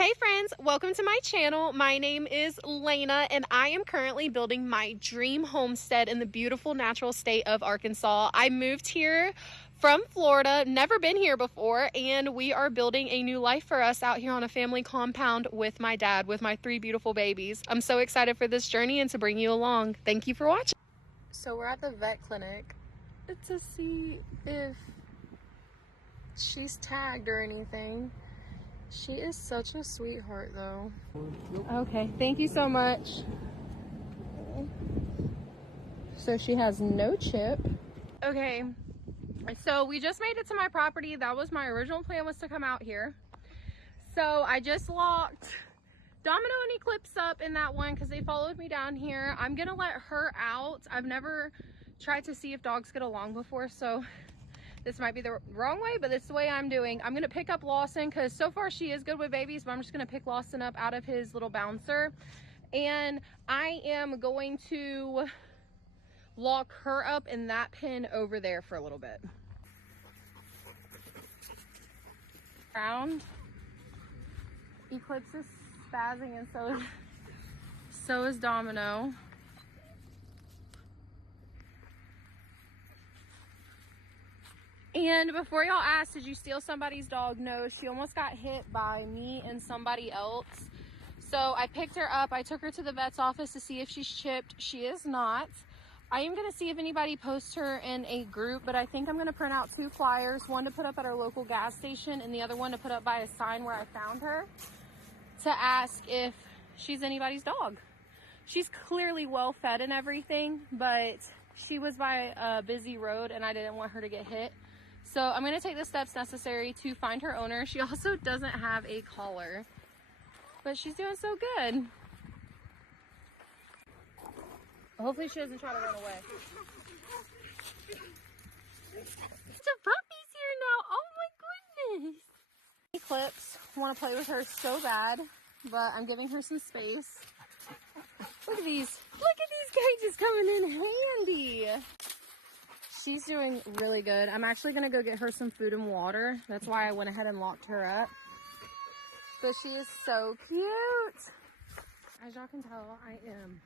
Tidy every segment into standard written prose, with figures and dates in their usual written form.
Hey friends, welcome to my channel. My name is Lena and I am currently building my dream homestead in the beautiful natural state of Arkansas. I moved here from Florida, never been here before, and we are building a new life for us out here on a family compound with my dad, with my 3 beautiful babies. I'm so excited for this journey and to bring you along. Thank you for watching. So we're at the vet clinic to see if she's tagged or anything. She is such a sweetheart though. Okay, thank you so much. So she has no chip. Okay, so we just made it to my property. That was my original plan, was to come out here. So I just locked Domino and Eclipse up in that one because they followed me down here. I'm gonna let her out. I've never tried to see if dogs get along before, so this might be the wrong way, but this is the way I'm doing. I'm gonna pick up Lawson because so far she is good with babies, but I'm just gonna pick Lawson up out of his little bouncer. And I am going to lock her up in that pen over there for a little bit. Round. Eclipse is spazzing and so is Domino. And before y'all ask, did you steal somebody's dog? No, she almost got hit by me and somebody else. So I picked her up. I took her to the vet's office to see if she's chipped. She is not. I am going to see if anybody posts her in a group, but I think I'm going to print out 2 flyers, one to put up at our local gas station and the other one to put up by a sign where I found her, to ask if she's anybody's dog. She's clearly well fed and everything, but she was by a busy road and I didn't want her to get hit. So I'm going to take the steps necessary to find her owner. She also doesn't have a collar, but she's doing so good. Hopefully she doesn't try to run away. The puppy's here now. Oh my goodness. Eclipse, want to play with her so bad, but I'm giving her some space. Look at these. Look at these cages coming in handy. She's doing really good. I'm actually going to go get her some food and water. That's why I went ahead and locked her up. But she is so cute. As y'all can tell, I am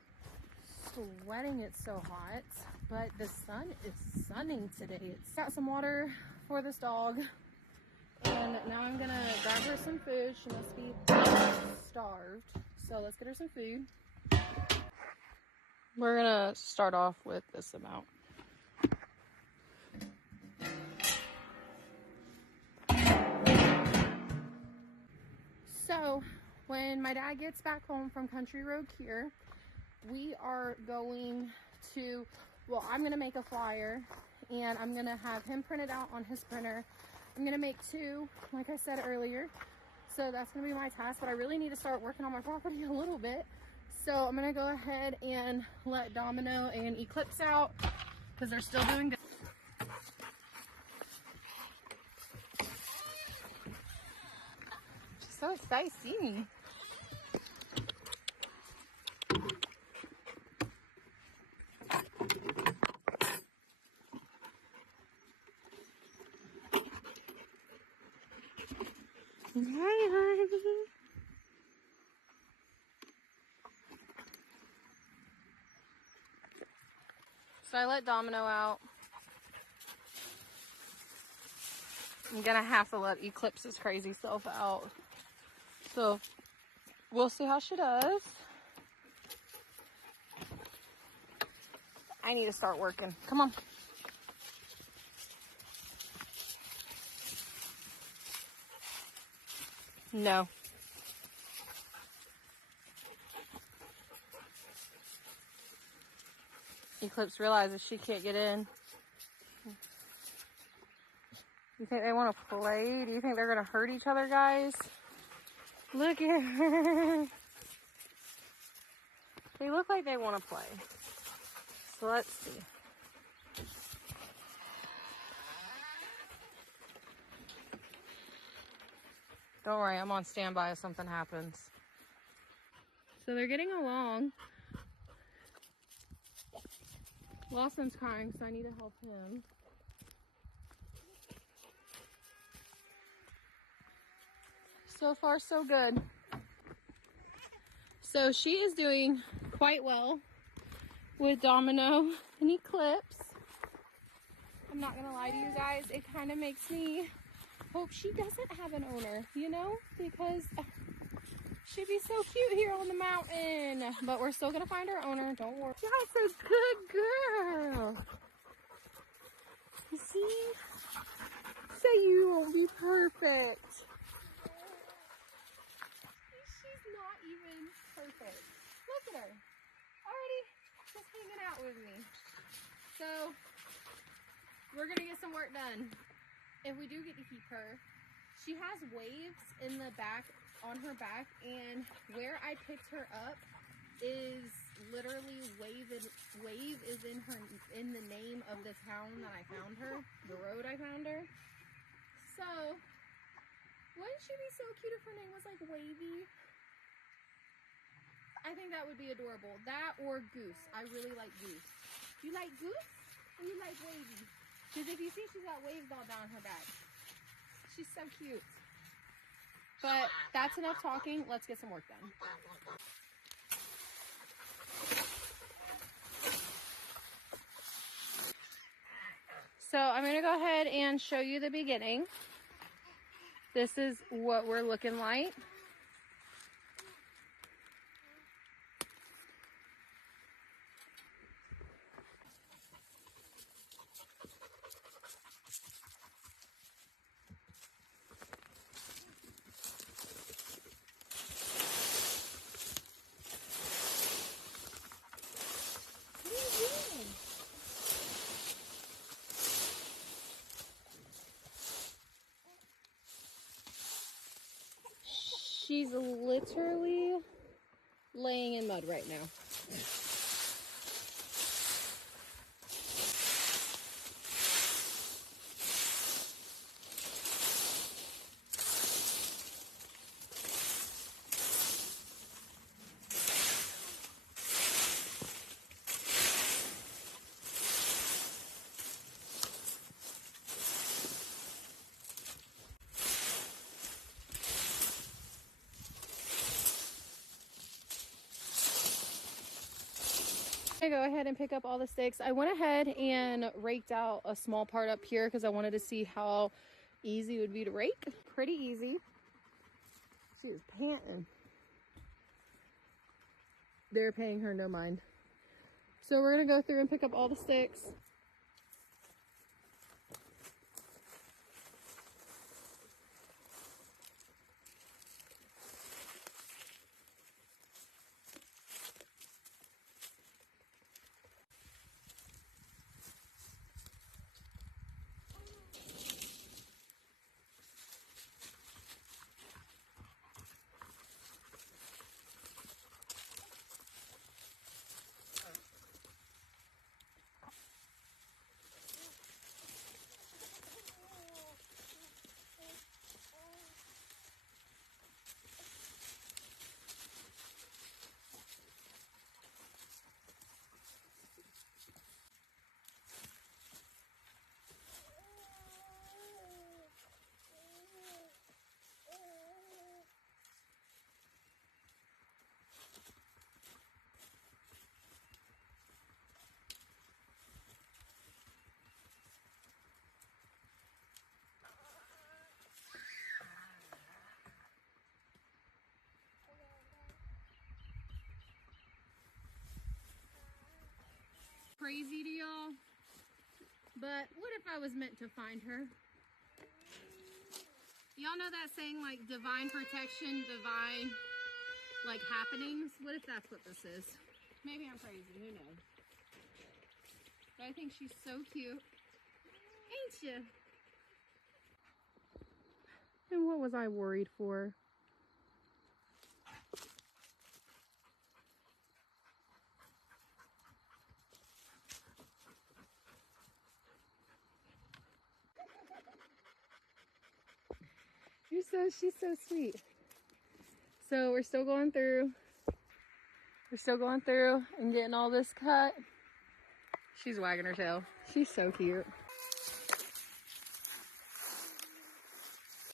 sweating. It's so hot. But the sun is sunning today. It's got some water for this dog. And now I'm going to grab her some food. She must be starved. So let's get her some food. We're going to start off with this amount. So when my dad gets back home from Country Road here, we are going to, well, I'm going to make a flyer and I'm going to have him print it out on his printer. I'm going to make 2, like I said earlier. So that's going to be my task, but I really need to start working on my property a little bit. So I'm going to go ahead and let Domino and Eclipse out because they're still doing good. So excited to see me. Hi, honey. So I let Domino out. I'm gonna have to let Eclipse's crazy self out. So we'll see how she does. I need to start working. Come on. No. Eclipse realizes she can't get in. You think they want to play? Do you think they're going to hurt each other, guys? Look at her. They look like they want to play. So let's see. Don't worry, I'm on standby if something happens. So they're getting along. Lawson's crying, so I need to help him. So far, so good. So she is doing quite well with Domino and Eclipse. I'm not gonna lie to you guys, it kind of makes me hope she doesn't have an owner, you know, because she'd be so cute here on the mountain. But we're still gonna find her owner, don't worry. That's a good girl. You see? So you won't be perfect. She's not even perfect. Look at her. Already just hanging out with me. So we're gonna get some work done. If we do get to keep her, she has waves in the back, on her back, and where I picked her up is literally Wave is in the name of the town that I found her, the road I found her. So wouldn't she be so cute if her name was like Wavy? I think that would be adorable. That or Goose. I really like Goose. You like Goose or you like Wavy? Because if you see, she's got waves all down her back. She's so cute. But that's enough talking. Let's get some work done. So I'm going to go ahead and show you the beginning. This is what we're looking like. She's literally laying in mud right now. I go ahead and pick up all the sticks. I went ahead and raked out a small part up here because I wanted to see how easy it would be to rake. Pretty easy. She is panting. They're paying her no mind. So we're gonna go through and pick up all the sticks. Crazy to y'all, but what if I was meant to find her? Y'all know that saying, like, divine protection, divine, like, happenings? What if that's what this is? Maybe I'm crazy, who knows? But I think she's so cute, ain't you? And what was I worried for? She's so sweet. So we're still going through and getting all this cut. She's wagging her tail. She's so cute.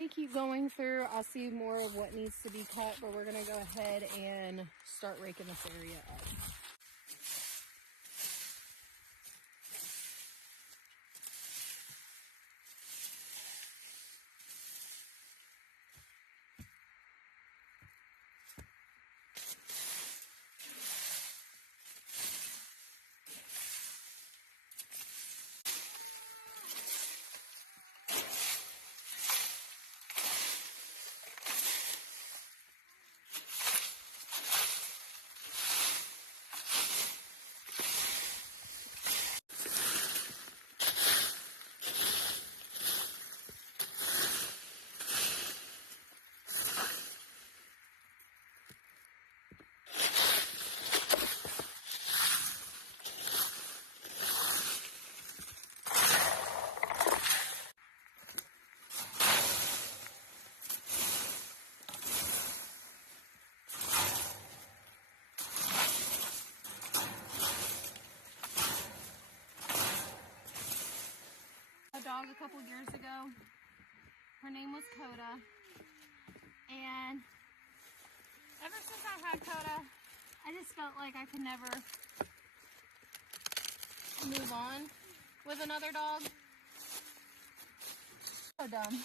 We keep going through. I'll see more of what needs to be cut, but we're gonna go ahead and start raking this area up. Dog a couple years ago. Her name was Coda, and ever since I had Coda, I just felt like I could never move on with another dog. So dumb.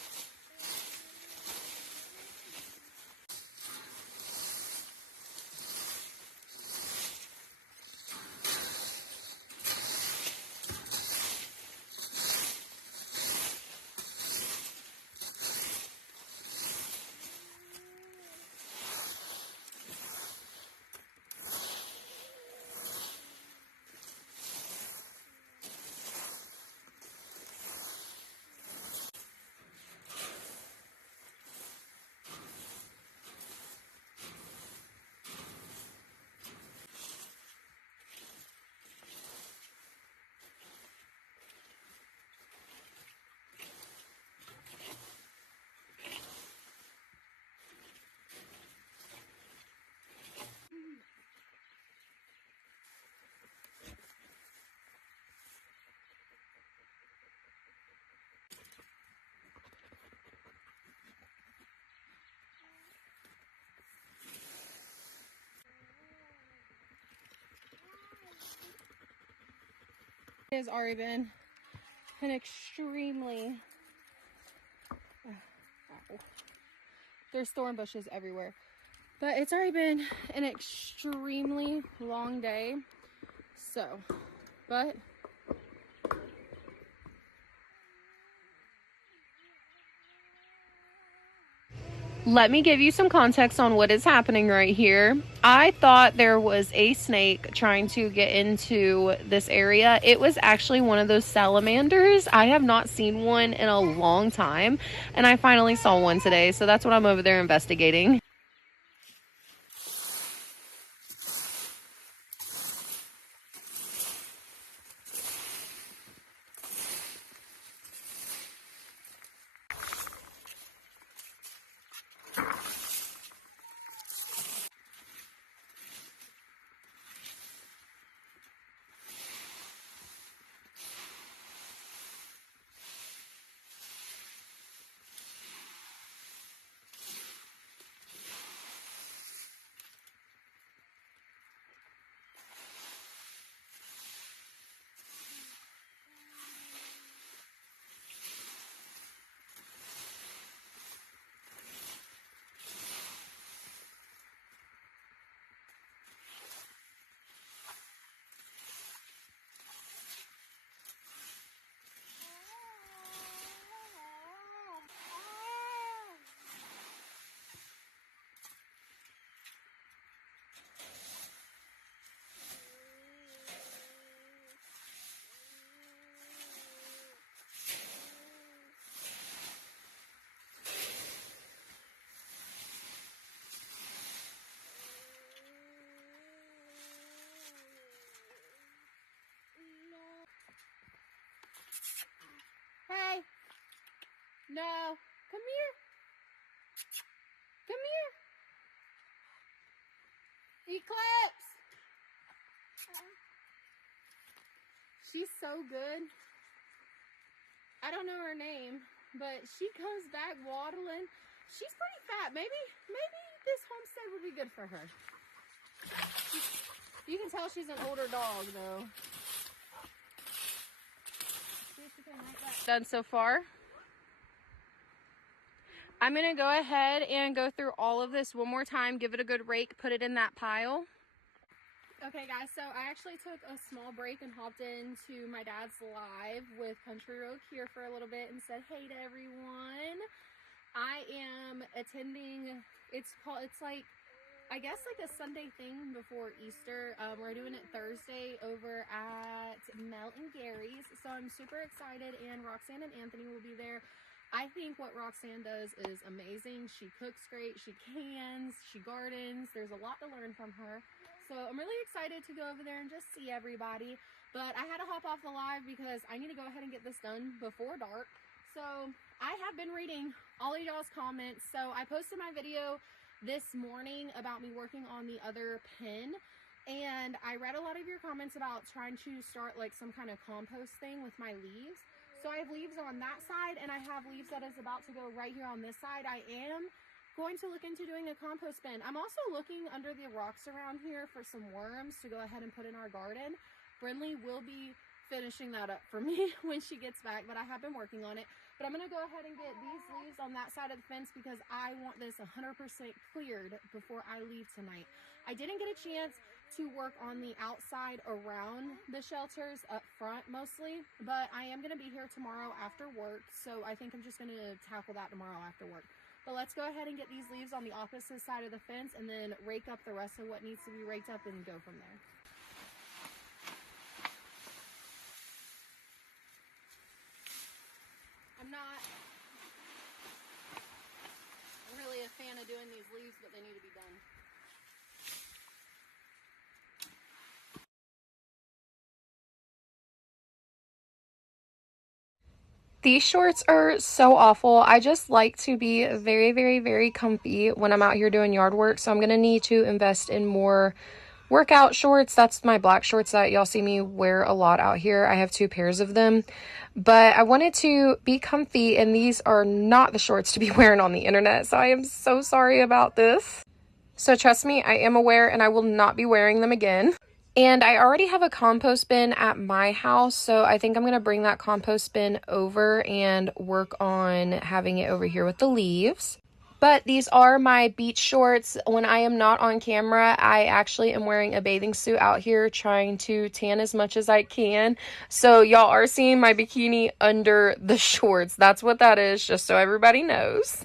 It has already been an extremely, there's thorn bushes everywhere, but it's already been an extremely long day. So, but let me give you some context on what is happening right here. I thought there was a snake trying to get into this area. It was actually one of those salamanders. I have not seen one in a long time, and I finally saw one today, so that's what I'm over there investigating. Hey, no, come here, come here, Eclipse. She's so good. I don't know her name. but she comes back waddling. She's pretty fat. Maybe this homestead would be good for her. You can tell she's an older dog though. See if she can make that done so far. I'm gonna go ahead and go through all of this one more time, give it a good rake, put it in that pile. Okay guys, so I actually took a small break and hopped into my dad's live with Country Road here for a little bit and said hey to everyone. I am attending, it's like, I guess like a Sunday thing before Easter. We're doing it Thursday over at Mel and Gary's, so I'm super excited, and Roxanne and Anthony will be there. I think what Roxanne does is amazing. She cooks great, she cans, she gardens. There's a lot to learn from her. So I'm really excited to go over there and just see everybody. But I had to hop off the live because I need to go ahead and get this done before dark. So I have been reading all of y'all's comments. So I posted my video this morning about me working on the other pen. And I read a lot of your comments about trying to start like some kind of compost thing with my leaves. So I have leaves on that side, and I have leaves that is about to go right here on this side. I am going to look into doing a compost bin. I'm also looking under the rocks around here for some worms to go ahead and put in our garden. Brindley will be finishing that up for me when she gets back, but I have been working on it. But I'm gonna go ahead and get these leaves on that side of the fence because I want this 100% cleared before I leave tonight. I didn't get a chance to work on the outside around the shelters up front mostly, but I am gonna be here tomorrow after work, so I think I'm just gonna tackle that tomorrow after work. But let's go ahead and get these leaves on the opposite side of the fence and then rake up the rest of what needs to be raked up and go from there. I'm not really a fan of doing these leaves, but they need to be done. These shorts are so awful. I just like to be very, very, very comfy when I'm out here doing yard work. So I'm going to need to invest in more workout shorts. That's my black shorts that y'all see me wear a lot out here. I have 2 pairs of them. But I wanted to be comfy, and these are not the shorts to be wearing on the internet. So I am so sorry about this. So trust me, I am aware, and I will not be wearing them again. And I already have a compost bin at my house, so I think I'm going to bring that compost bin over and work on having it over here with the leaves. But these are my beach shorts. When I am not on camera, I actually am wearing a bathing suit out here trying to tan as much as I can. So y'all are seeing my bikini under the shorts. That's what that is, just so everybody knows.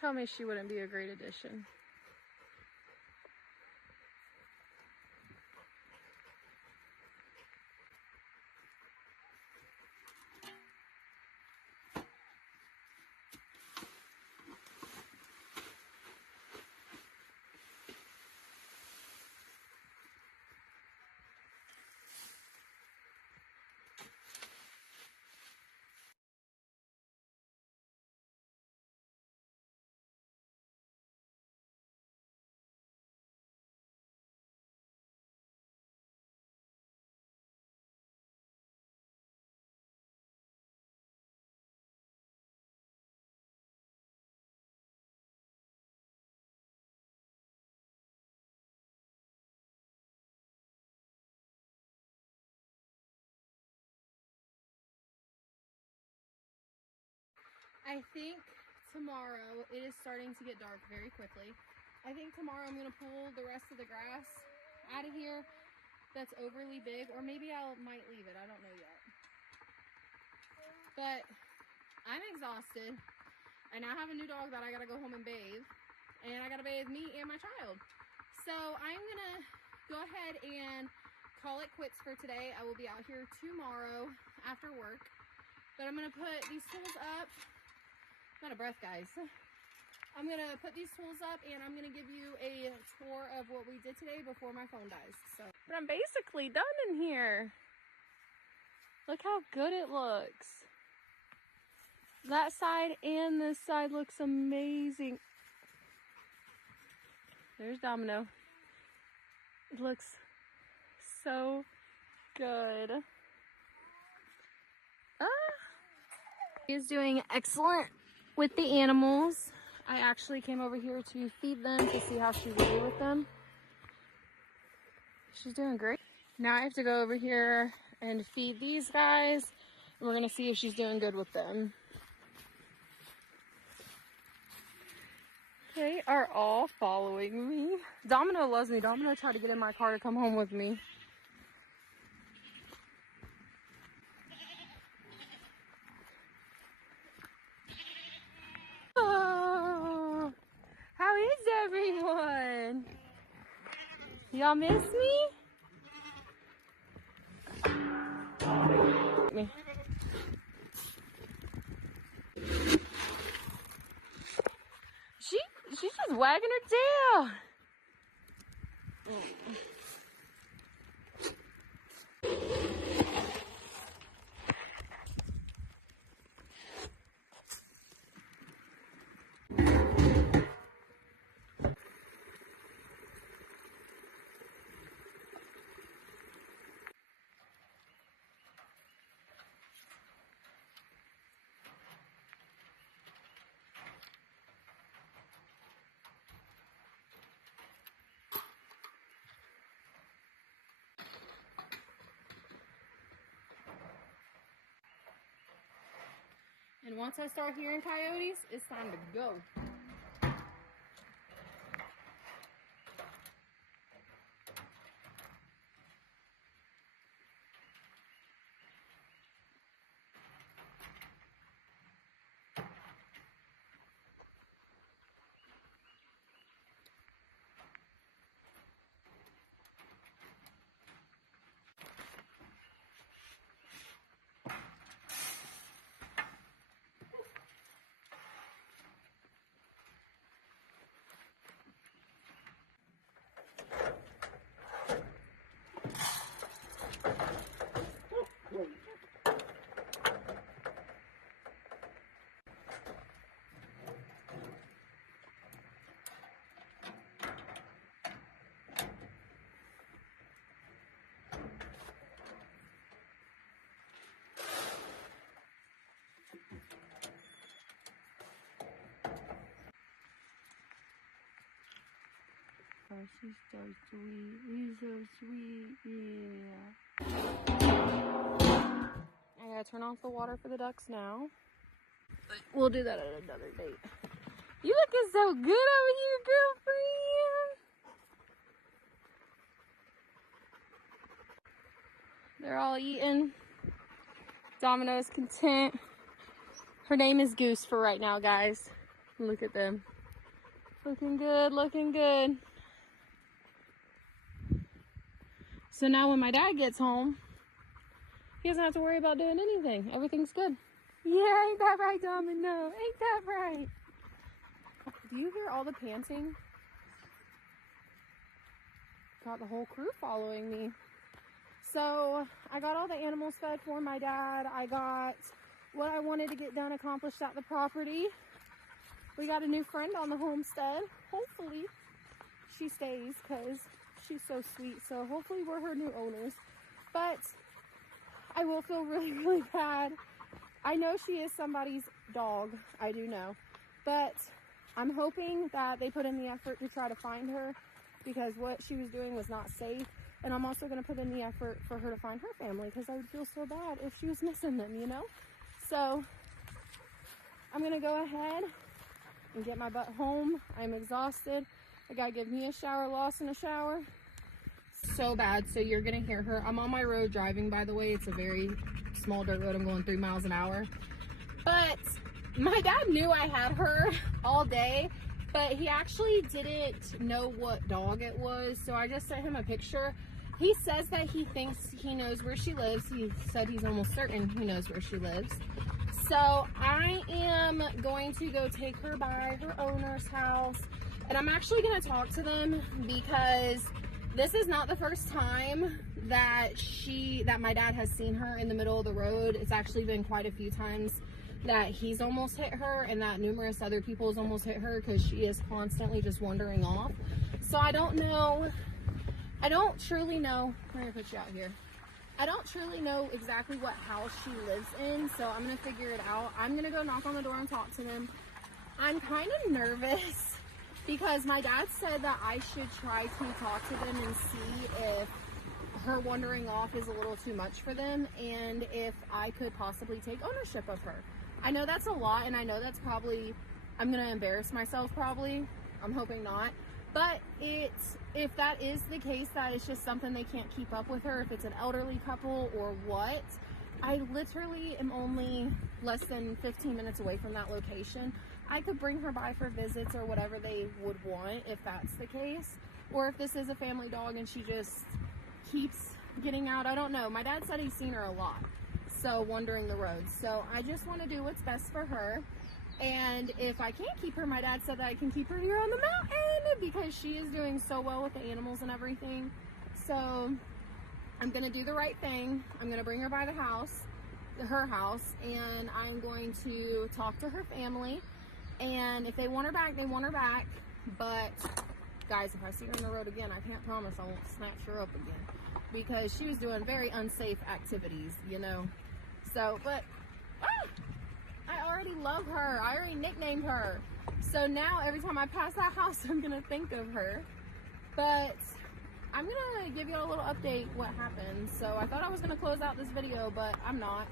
Tell me she wouldn't be a great addition. I think tomorrow, it is starting to get dark very quickly. I think tomorrow I'm going to pull the rest of the grass out of here that's overly big, or maybe I might leave it. I don't know yet. But I'm exhausted, and I have a new dog that I got to go home and bathe, and I got to bathe me and my child. So I'm going to go ahead and call it quits for today. I will be out here tomorrow after work, but I'm going to put these tools up. I'm out of breath, guys. I'm going to put these tools up and I'm going to give you a tour of what we did today before my phone dies. But I'm basically done in here. Look how good it looks. That side and this side looks amazing. There's Domino. It looks so good. He is doing excellent with the animals. I actually came over here to feed them to see how she would do with them. She's doing great. Now I have to go over here and feed these guys. We're gonna see if she's doing good with them. They are all following me. Domino loves me. Domino tried to get in my car to come home with me. Oh, how is everyone? Y'all miss me? She's just wagging her tail. And once I start hearing coyotes, it's time to go. Oh, she's so sweet. He's so sweet. Yeah. I gotta turn off the water for the ducks now. We'll do that at another date. You looking so good over here, girlfriend. They're all eating. Domino's content. Her name is Goose for right now, guys. Look at them. Looking good, looking good. So now when my dad gets home, he doesn't have to worry about doing anything. Everything's good. Yeah, ain't that right, Domino? Ain't that right? Do you hear all the panting? Got the whole crew following me. So I got all the animals fed for my dad. I got what I wanted to get done accomplished at the property. We got a new friend on the homestead. Hopefully she stays because she's so sweet. So hopefully we're her new owners. But I will feel really, really bad. I know she is somebody's dog. I do know. But I'm hoping that they put in the effort to try to find her because what she was doing was not safe. And I'm also going to put in the effort for her to find her family because I would feel so bad if she was missing them, you know? So I'm going to go ahead and get my butt home. I'm exhausted. I got to give me a shower, Lawson a shower. So bad. So you're going to hear her. I'm on my road driving, by the way. It's a very small dirt road. I'm going 3 miles an hour. But my dad knew I had her all day, but he actually didn't know what dog it was. So I just sent him a picture. He says that he thinks he knows where she lives. He said he's almost certain he knows where she lives. So I am going to go take her by her owner's house, and I'm actually going to talk to them because this is not the first time that my dad has seen her in the middle of the road. It's actually been quite a few times that he's almost hit her and that numerous other people has almost hit her because she is constantly just wandering off. So I don't truly know, I'm going to put you out here. I don't truly know exactly what house she lives in, so I'm going to figure it out. I'm going to go knock on the door and talk to them. I'm kind of nervous because my dad said that I should try to talk to them and see if her wandering off is a little too much for them and if I could possibly take ownership of her. I know that's a lot, and I know that's probably, I'm going to embarrass myself probably. I'm hoping not. But if that is the case, that it's just something they can't keep up with her, if it's an elderly couple or what. I literally am only less than 15 minutes away from that location. I could bring her by for visits or whatever they would want if that's the case. Or if this is a family dog and she just keeps getting out, I don't know. My dad said he's seen her a lot, so wandering the road. So I just want to do what's best for her. And if I can't keep her, my dad said that I can keep her here on the mountain because she is doing so well with the animals and everything. So I'm going to do the right thing. I'm going to bring her by her house, and I'm going to talk to her family. And if they want her back, they want her back. But guys, if I see her on the road again, I can't promise I won't snatch her up again because she was doing very unsafe activities, you know. So, but I already love her. I already nicknamed her. So now every time I pass that house, I'm going to think of her. But I'm going to give you a little update what happened. So I thought I was going to close out this video, but I'm not.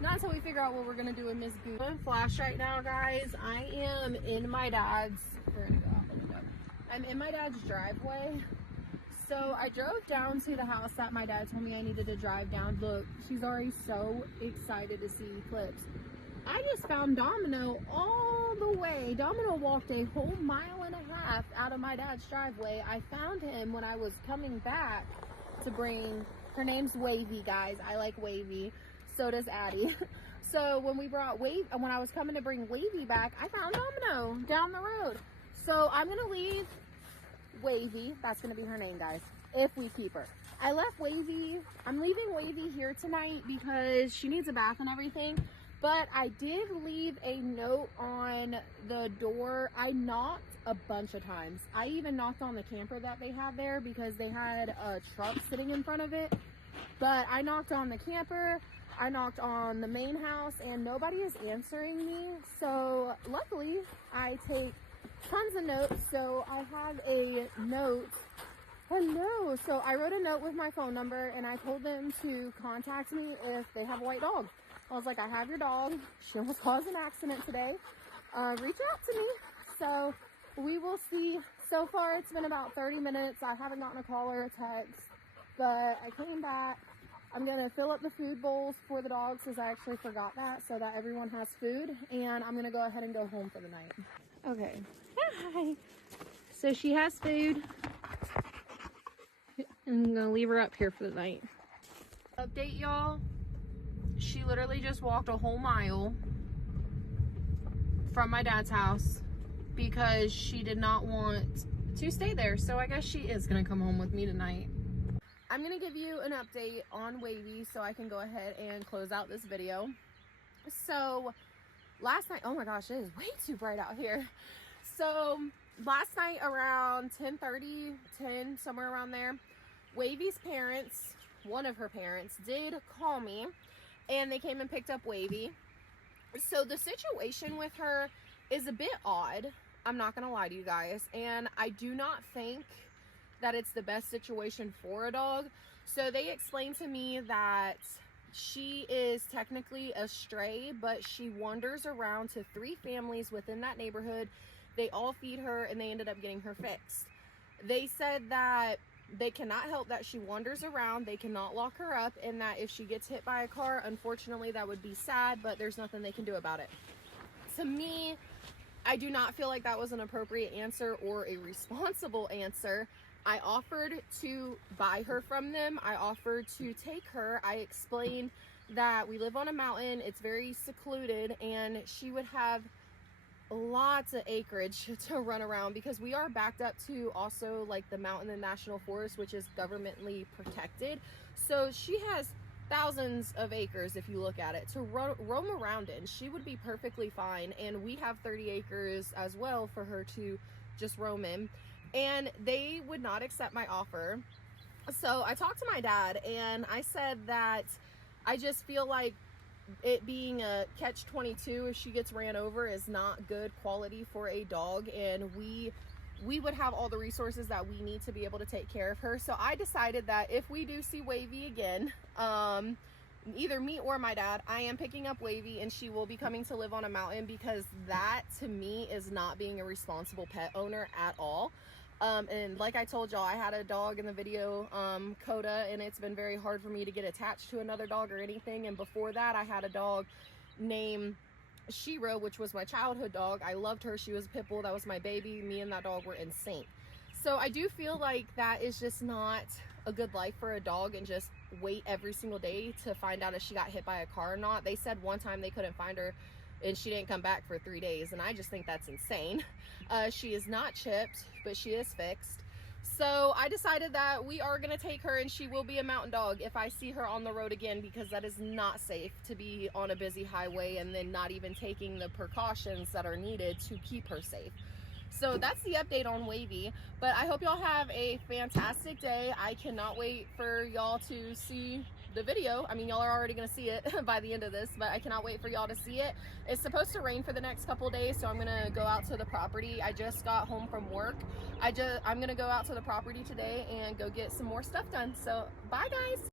Not until we figure out what we're going to do with Miss Goose. Flash right now, guys. I am in my dad's, I'm in my dad's driveway. So I drove down to the house that my dad told me I needed to drive down. Look, she's already so excited to see Eclipse. I just found Domino all the way. Domino walked a whole mile and a half out of my dad's driveway. I found him when I was coming back to bring, her name's Wavy, guys. I like Wavy. So does Addie. So when I was coming to bring Wavy back, I found Domino down the road. So I'm going to leave Wavy. That's going to be her name, guys, if we keep her. I left Wavy. I'm leaving Wavy here tonight because she needs a bath and everything. But I did leave a note on the door. I knocked a bunch of times. I even knocked on the camper that they had there because they had a truck sitting in front of it. But I knocked on the camper, I knocked on the main house, and nobody is answering me. So luckily, I take tons of notes. So I have a note. Hello. So I wrote a note with my phone number, and I told them to contact me if they have a white dog. I was like, I have your dog. She almost caused an accident today. Reach out to me. So we will see. So far, it's been about 30 minutes. I haven't gotten a call or a text, but I came back. I'm going to fill up the food bowls for the dogs because I actually forgot that, so that everyone has food. And I'm going to go ahead and go home for the night. Okay. Hi. So she has food. I'm going to leave her up here for the night. Update, y'all. She literally just walked a whole mile from my dad's house because she did not want to stay there. So I guess she is going to come home with me tonight. I'm going to give you an update on Wavy so I can go ahead and close out this video. So last night, oh my gosh, it is way too bright out here. So last night around 10:30, 10, somewhere around there, Wavy's parents, one of her parents, did call me. And they came and picked up Wavy. So the situation with her is a bit odd. I'm not going to lie to you guys. And I do not think that it's the best situation for a dog. So they explained to me that she is technically a stray, but she wanders around to 3 families within that neighborhood. They all feed her and they ended up getting her fixed. They said that they cannot help that she wanders around. They cannot lock her up, and that if she gets hit by a car, unfortunately, that would be sad, but there's nothing they can do about it. To me, I do not feel like that was an appropriate answer or a responsible answer. I offered to buy her from them. I offered to take her. I explained that we live on a mountain. It's very secluded, and she would have lots of acreage to run around because we are backed up to also like the mountain and national forest, which is governmentally protected. So she has thousands of acres, if you look at it, to roam around in. She would be perfectly fine, and we have 30 acres as well for her to just roam in, and they would not accept my offer. So I talked to my dad, and I said that I just feel like it being a catch-22 if she gets ran over is not good quality for a dog, and we would have all the resources that we need to be able to take care of her. So I decided that if we do see Wavy again, either me or my dad, I am picking up Wavy, and she will be coming to live on a mountain, because that to me is not being a responsible pet owner at all. And like I told y'all, I had a dog in the video, Coda, and it's been very hard for me to get attached to another dog or anything. And before that, I had a dog named Shira, which was my childhood dog. I loved her. She was a pit bull. That was my baby. Me and that dog were in sync. So I do feel like that is just not a good life for a dog, and just wait every single day to find out if she got hit by a car or not. They said one time they couldn't find her and she didn't come back for 3 days, and I just think that's insane. She is not chipped, but she is fixed. So I decided that we are going to take her, and she will be a mountain dog if I see her on the road again, because that is not safe to be on a busy highway and then not even taking the precautions that are needed to keep her safe. So that's the update on Wavy, but I hope y'all have a fantastic day. I cannot wait for y'all to see the video. I mean, y'all are already gonna see it by the end of this, but I cannot wait for y'all to see it. It's supposed to rain for the next couple days, so I'm gonna go out to the property. I just got home from work. I'm gonna go out to the property today and go get some more stuff done. So bye guys.